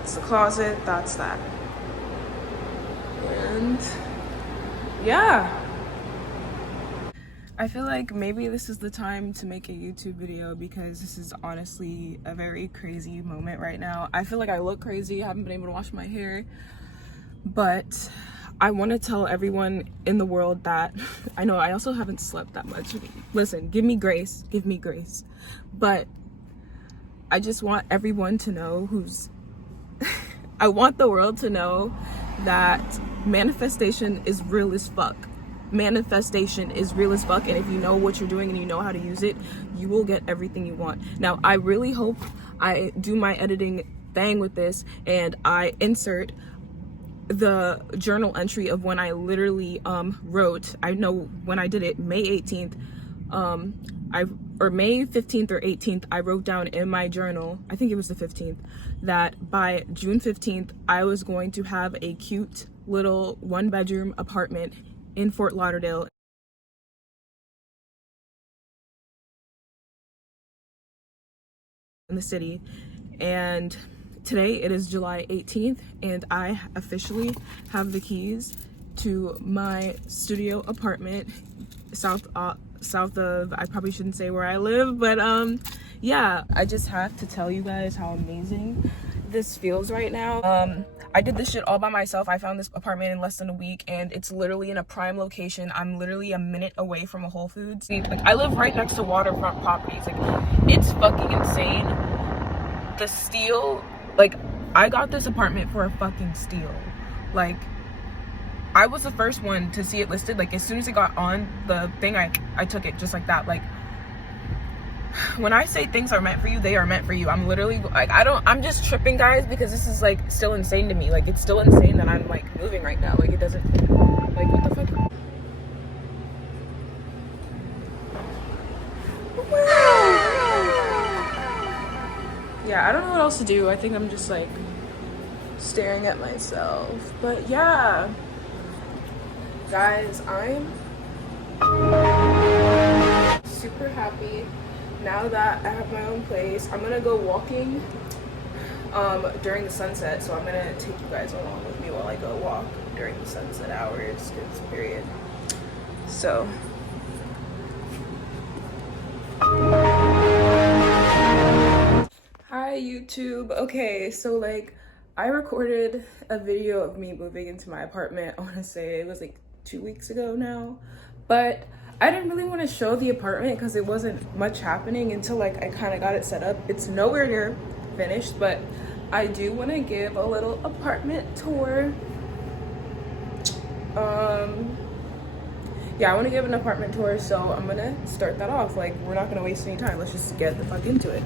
That's the closet. That's that. And yeah. I feel like maybe this is the time to make a YouTube video because this is honestly a very crazy moment right now. I feel like I look crazy. I haven't been able to wash my hair. But I want to tell everyone in the world that I know I also haven't slept that much. Listen, give me grace. Give me grace. But I just want everyone to know I want the world to know that manifestation is real as fuck. Manifestation is real as fuck, and if you know what you're doing and you know how to use it, you will get everything you want. Now, I really hope I do my editing thing with this and I insert the journal entry of when I literally wrote, I know when I did it, May 18th, or May 15th or 18th, I wrote down in my journal, I think it was the 15th, that by June 15th, I was going to have a cute little 1-bedroom apartment in Fort Lauderdale. In the city. And today it is July 18th and I officially have the keys to my studio apartment south of, I probably shouldn't say where I live, but yeah, I just have to tell you guys how amazing this feels right now. I did this shit all by myself. I found this apartment in less than a week and it's literally in a prime location. I'm literally a minute away from a Whole Foods. Like, I live right next to waterfront properties. Like, it's fucking insane. The steal, like, I got this apartment for a fucking steal. Like, I was the first one to see it listed. Like, as soon as it got on the thing, I took it just like that. Like, when I say things are meant for you, they are meant for you. I'm literally like, I'm just tripping, guys, because this is like still insane to me. Like, it's still insane that I'm like moving right now. Like, it doesn't, like, what the fuck? Yeah, I don't know what else to do. I think I'm just like staring at myself. But yeah, guys, I'm super happy now that I have my own place. I'm gonna go walking during the sunset, so I'm gonna take you guys along with me while I go walk during the sunset hours, because period. So hi YouTube. Okay, so like I recorded a video of me moving into my apartment. I want to say it was like 2 weeks ago now, but I didn't really want to show the apartment because it wasn't much happening until like I kind of got it set up. It's nowhere near finished, but I do want to give a little apartment tour. Yeah, I want to give an apartment tour, so I'm gonna start that off. Like, we're not gonna waste any time. Let's just get the fuck into it.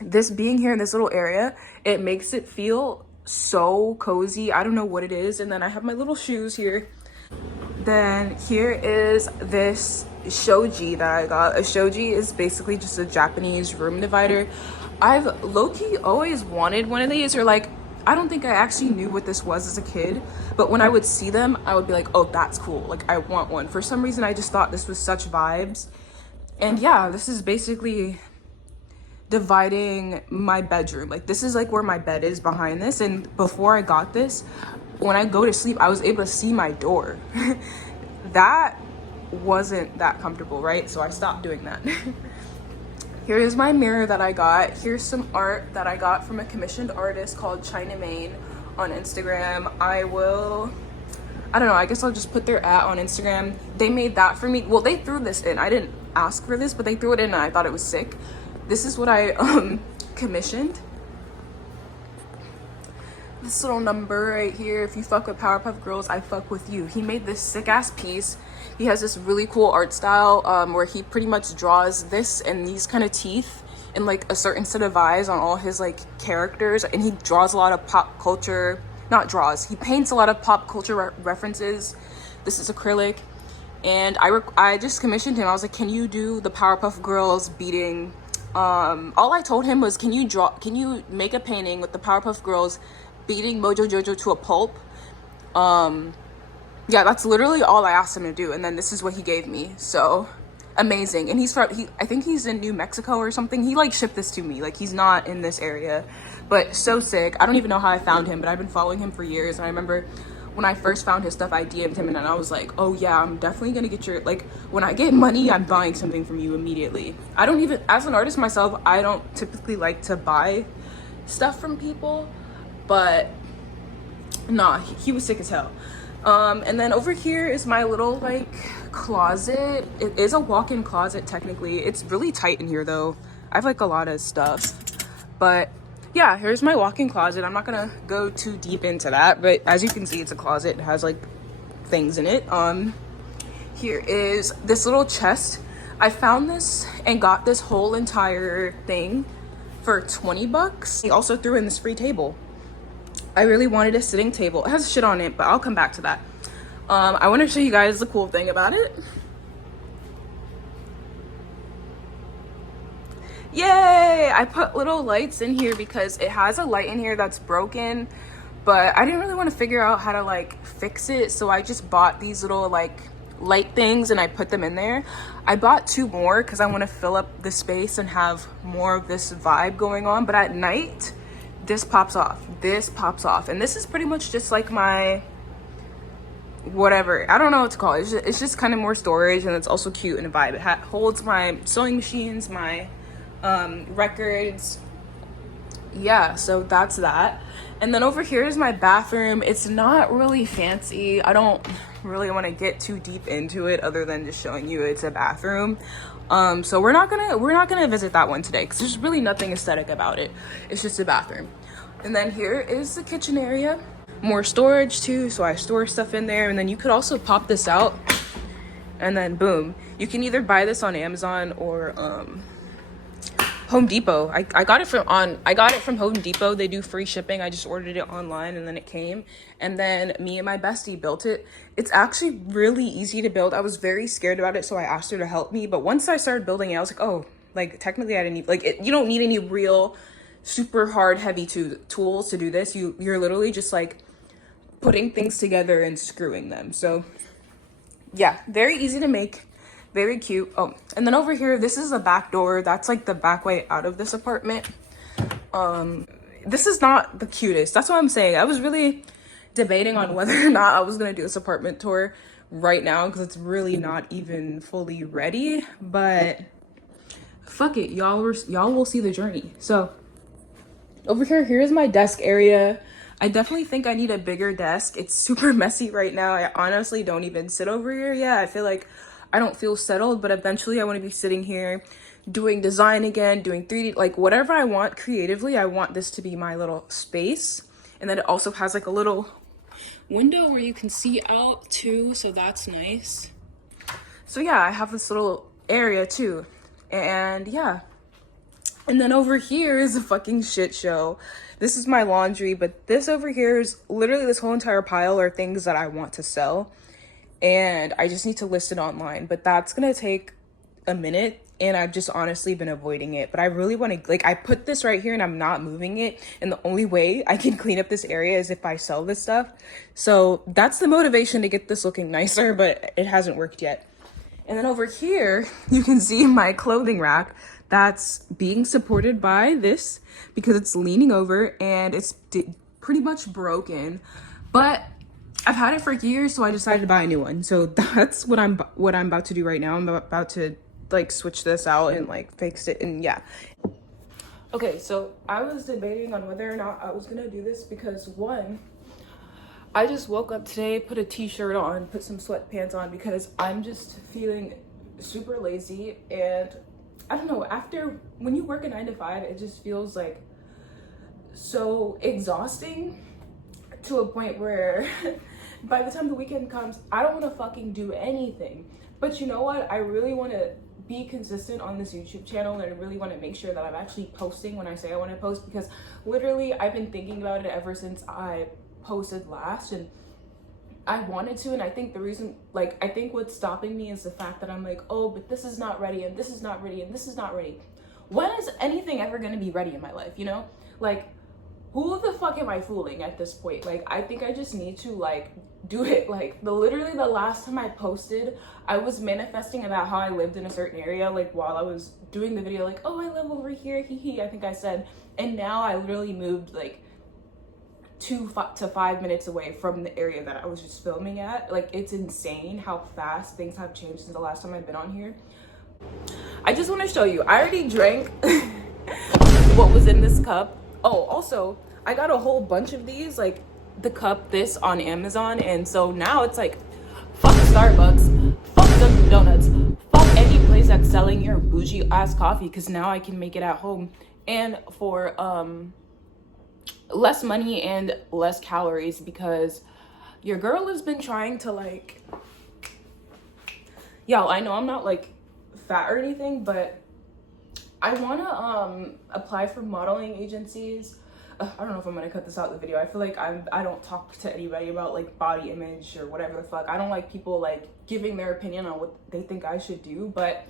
This being here in this little area, it makes it feel so cozy. I don't know what it is. And then I have my little shoes here. Then here is this shoji that I got. A shoji is basically just a Japanese room divider. I've low-key always wanted one of these, or like, I don't think I actually knew what this was as a kid, but when I would see them, I would be like, oh, that's cool. Like, I want one. For some reason, I just thought this was such vibes. And yeah, this is basically dividing my bedroom. Like, this is like where my bed is behind this, and before I got this, when I go to sleep, I was able to see my door. That wasn't that comfortable, right? So I stopped doing that. Here is my mirror that I got. Here's some art that I got from a commissioned artist called China Main on Instagram. I don't know, I guess I'll just put their on Instagram. They made that for me. Well, they threw this in. I didn't ask for this, but they threw it in and I thought it was sick. This is what I commissioned. This little number right here, if you fuck with Powerpuff Girls, I fuck with you. He made this sick ass piece. He has this really cool art style where he pretty much draws this and these kind of teeth and like a certain set of eyes on all his like characters, and he draws a lot of pop culture, he paints a lot of pop culture references. This is acrylic, and I just commissioned him. I was like, can you do the Powerpuff Girls beating? All I told him was, can you make a painting with the Powerpuff Girls beating Mojo Jojo to a pulp? Yeah, that's literally all I asked him to do, and then this is what he gave me. So amazing. And I think he's in New Mexico or something. He like shipped this to me. Like he's not in this area, but so sick. I don't even know how I found him, but I've been following him for years. And I remember when I first found his stuff, I DM'd him and then I was like, oh yeah, I'm definitely gonna get your, like, when I get money, I'm buying something from you immediately. I don't even, as an artist myself, I don't typically like to buy stuff from people, but nah, he was sick as hell. And then over here is my little like closet. It is a walk-in closet technically. It's really tight in here though. I have like a lot of stuff, but yeah, here's my walk-in closet. I'm not gonna go too deep into that, but as you can see, it's a closet. It has like things in it. Here is this little chest. I found this and got this whole entire thing for 20 bucks. He also threw in this free table. I really wanted a sitting table. It has shit on it, but I'll come back to that. I want to show you guys the cool thing about it. Yay! I put little lights in here because it has a light in here that's broken, but I didn't really want to figure out how to like fix it, so I just bought these little like light things and I put them in there. I bought 2 more because I want to fill up the space and have more of this vibe going on, but at night this pops off, and this is pretty much just like my whatever, I don't know what to call it. It's just kind of more storage, and it's also cute in a vibe. It holds my sewing machines, my records. Yeah, so that's that. And then over here is my bathroom. It's not really fancy. I don't really want to get too deep into it other than just showing you it's a bathroom. So we're not gonna visit that one today because there's really nothing aesthetic about it. It's just a bathroom. And then here is the kitchen area. More storage too, so I store stuff in there. And then you could also pop this out and then boom, you can either buy this on Amazon or Home Depot. I got it from Home Depot. They do free shipping. I just ordered it online and then it came, and then me and my bestie built it. It's actually really easy to build. I was very scared about it, so I asked her to help me, but once I started building it, I was like, oh, like technically I didn't need, like, you don't need any real super hard heavy tools to do this. You're literally just like putting things together and screwing them. So yeah, very easy to make, very cute. Oh, and then over here, this is a back door. That's like the back way out of this apartment. This is not the cutest. That's what I'm saying. I was really debating on whether or not I was gonna do this apartment tour right now because it's really not even fully ready, but fuck it, y'all will see the journey. So over here's my desk area. I definitely think I need a bigger desk. It's super messy right now. I honestly don't even sit over here yet. I feel like I don't feel settled, but eventually I want to be sitting here doing design again, doing 3D, like whatever I want creatively. I want this to be my little space. And then it also has like a little window where you can see out too, so that's nice. So yeah, I have this little area too. And yeah. And then over here is a fucking shit show. This is my laundry, but this over here is literally this whole entire pile are things that I want to sell. And I just need to list it online, but that's gonna take a minute, and I've just honestly been avoiding it. But I really want to, like, I put this right here and I'm not moving it, and the only way I can clean up this area is if I sell this stuff. So that's the motivation to get this looking nicer, but it hasn't worked yet. And then over here you can see my clothing rack that's being supported by this because it's leaning over and it's pretty much broken, but I've had it for years, so I decided to buy a new one. So that's what I'm about to do right now. I'm about to like switch this out and like fix it, and yeah. Okay, so I was debating on whether or not I was gonna do this because one, I just woke up today, put a t-shirt on, put some sweatpants on because I'm just feeling super lazy. And I don't know, when you work a 9 to 5, it just feels like so exhausting to a point where by the time the weekend comes, I don't want to fucking do anything. But you know what? I really want to be consistent on this YouTube channel, and I really want to make sure that I'm actually posting when I say I want to post, because literally I've been thinking about it ever since I posted last, and I wanted to. And I think the reason, like, I think what's stopping me is the fact that I'm like, oh, but this is not ready, and this is not ready, and this is not ready. When is anything ever going to be ready in my life, you know? Like, who the fuck am I fooling at this point? Like, I think I just need to like do it. Like, literally the last time I posted, I was manifesting about how I lived in a certain area, like while I was doing the video, like, oh, I live over here, hee hee, I think I said. And now I literally moved like 2 to 5 minutes away from the area that I was just filming at. Like, it's insane how fast things have changed since the last time I've been on here. I just want to show you, I already drank what was in this cup. Oh, also, I got a whole bunch of these, like the cup, this on Amazon. And so now it's like, fuck Starbucks, fuck Dunkin' Donuts, fuck any place that's selling your bougie ass coffee, because now I can make it at home and for less money and less calories, because your girl has been trying to like, y'all, I know I'm not like fat or anything, but I want to apply for modeling agencies. I don't know if I'm gonna cut this out of the video. I feel like I don't talk to anybody about like body image or whatever the fuck. I don't like people like giving their opinion on what they think I should do. But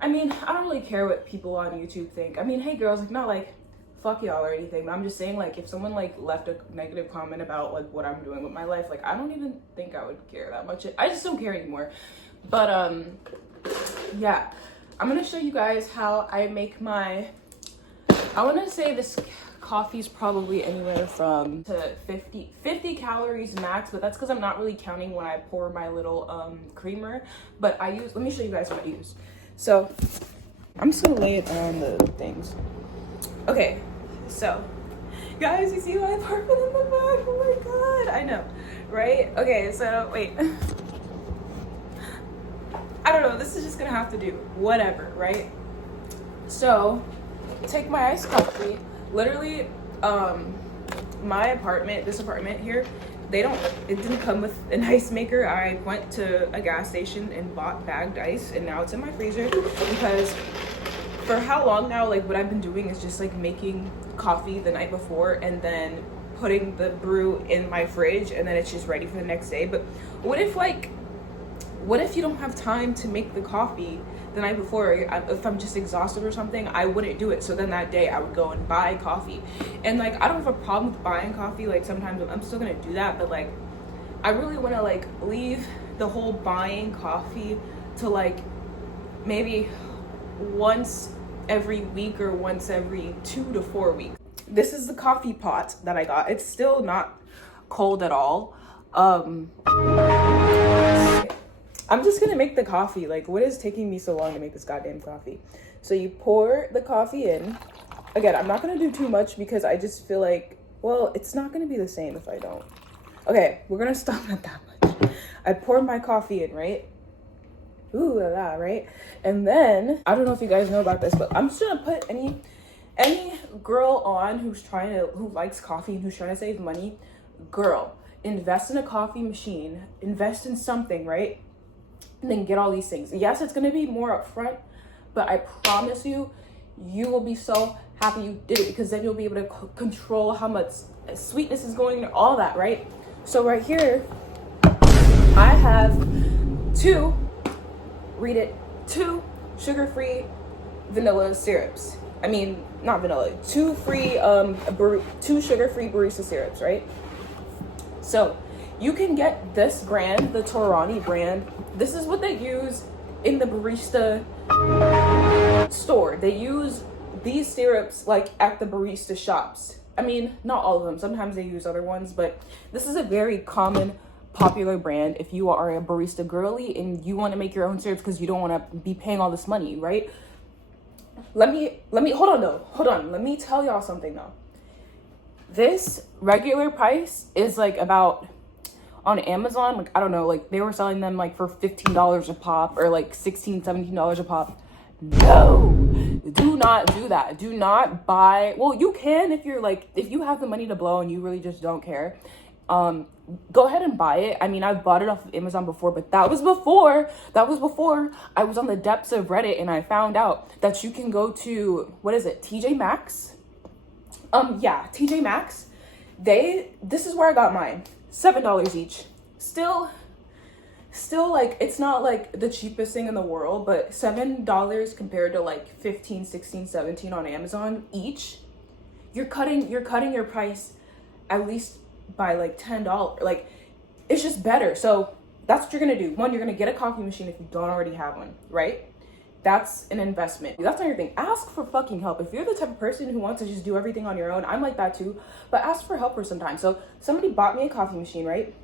I mean, I don't really care what people on YouTube think. I mean, hey girls, like, not like fuck y'all or anything, but I'm just saying, like, if someone like left a negative comment about like what I'm doing with my life, like, I don't even think I would care that much. I just don't care anymore. But yeah, I'm gonna show you guys how I make my, I want to say this coffee is probably anywhere from to 50 calories max, but that's because I'm not really counting when I pour my little creamer. But I use, let me show you guys what I use. So I'm just gonna lay it on the things. Okay, so guys, you see my apartment in the back? Oh my god, I know, right? Okay, so wait, I don't know, this is just gonna have to do whatever, right? So take my iced coffee. Literally, my apartment, this apartment here, it didn't come with an ice maker. I went to a gas station and bought bagged ice, and now it's in my freezer, because for how long now, like, what I've been doing is just like making coffee the night before and then putting the brew in my fridge, and then it's just ready for the next day. But what if you don't have time to make the coffee the night before? If I'm just exhausted or something, I wouldn't do it. So then that day I would go and buy coffee. And like, I don't have a problem with buying coffee. Like, sometimes I'm still gonna do that, but like, I really want to like leave the whole buying coffee to like maybe once every week or once every 2 to 4 weeks. This is the coffee pot that I got. It's still not cold at all. I'm just gonna make the coffee. Like, what is taking me so long to make this goddamn coffee? So you pour the coffee in. Again, I'm not gonna do too much because I just feel like, well, it's not gonna be the same if I don't. Okay, we're gonna stop at that much. I pour my coffee in, right? Ooh la la, right? And then, I don't know if you guys know about this, but I'm just gonna put any girl on who likes coffee and who's trying to save money. Girl, invest in a coffee machine, invest in something, right? And then get all these things. Yes, it's gonna be more upfront, but I promise you, you will be so happy you did it, because then you'll be able to control how much sweetness is going and all that, right? So right here, I have two sugar-free vanilla syrups. I mean, not vanilla, two sugar-free barista syrups, right? So you can get this brand, the Torani brand. This is what they use in the barista store. They use these syrups like at the barista shops. I mean, not all of them. Sometimes they use other ones, but this is a very common, popular brand if you are a barista girly and you want to make your own syrups because you don't want to be paying all this money, right? Let me hold on. Let me tell y'all something though. This regular price is like about, on Amazon, like, I don't know, like they were selling them like for $15 a pop or like $16, $17 a pop. No, do not do that. Do not buy, well, you can if you're like, if you have the money to blow and you really just don't care. Go ahead and buy it. I mean, I've bought it off of Amazon before, but that was before I was on the depths of Reddit and I found out that you can go to, what is it, TJ Maxx? Yeah, TJ Maxx. This is where I got mine. $7 each. Still like, it's not like the cheapest thing in the world, but $7 compared to like 15, 16, 17 on Amazon each. you're cutting your price at least by like $10. Like, it's just better. So that's what you're gonna do. One, you're gonna get a coffee machine if you don't already have one, right? That's an investment. That's not your thing. Ask for fucking help. If you're the type of person who wants to just do everything on your own, I'm like that too, but ask for help for some time. So somebody bought me a coffee machine, right?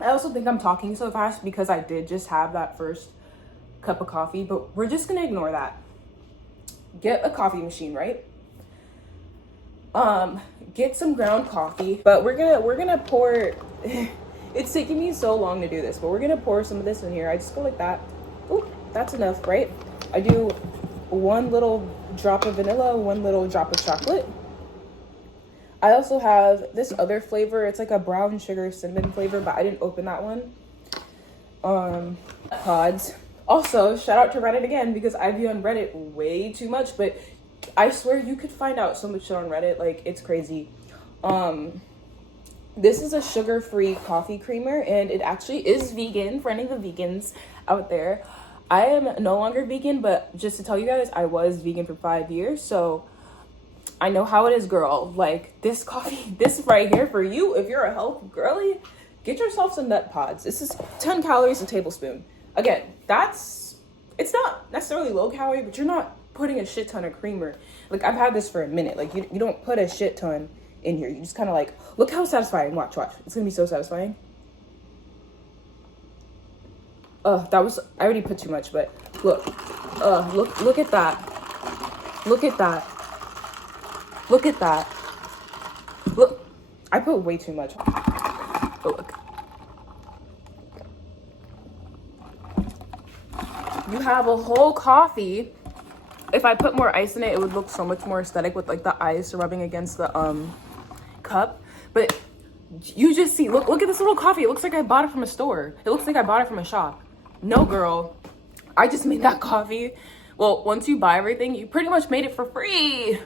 I also think I'm talking so fast because I did just have that first cup of coffee, but we're just gonna ignore that. Get a coffee machine, right? Get some ground coffee, but we're gonna pour it's taking me so long to do this, but we're gonna pour some of this in here. I just go like that. Ooh, that's enough, right? I do one little drop of vanilla, one little drop of chocolate. I also have this other flavor. It's like a brown sugar cinnamon flavor, but I didn't open that one. Pods. Also, shout out to Reddit again, because I be on Reddit way too much, but I swear you could find out so much shit on Reddit. Like, it's crazy. This is a sugar-free coffee creamer, and it actually is vegan for any of the vegans out there. I am no longer vegan, but just to tell you guys, I was vegan for 5 years, so I know how it is, girl. Like, this coffee, this right here for you, if you're a health girly, get yourself some nut pods. This is 10 calories a tablespoon. Again, it's not necessarily low calorie, but you're not putting a shit ton of creamer. Like, I've had this for a minute. Like, you don't put a shit ton in here. You just kind of like, look how satisfying. Watch. It's gonna be so satisfying. I already put too much, but look at that. Look at that. Look at that. Look, I put way too much. Oh, look. You have a whole coffee. If I put more ice in it, it would look so much more aesthetic with like the ice rubbing against the cup. But you just see, look at this little coffee. It looks like I bought it from a store. It looks like I bought it from a shop. No, girl, I just made that coffee. Well, once you buy everything, you pretty much made it for free.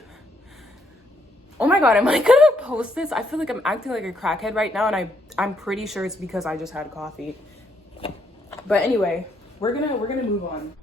Oh my God, am I gonna post this? I feel like I'm acting like a crackhead right now, and I'm pretty sure it's because I just had coffee. But anyway, we're gonna move on.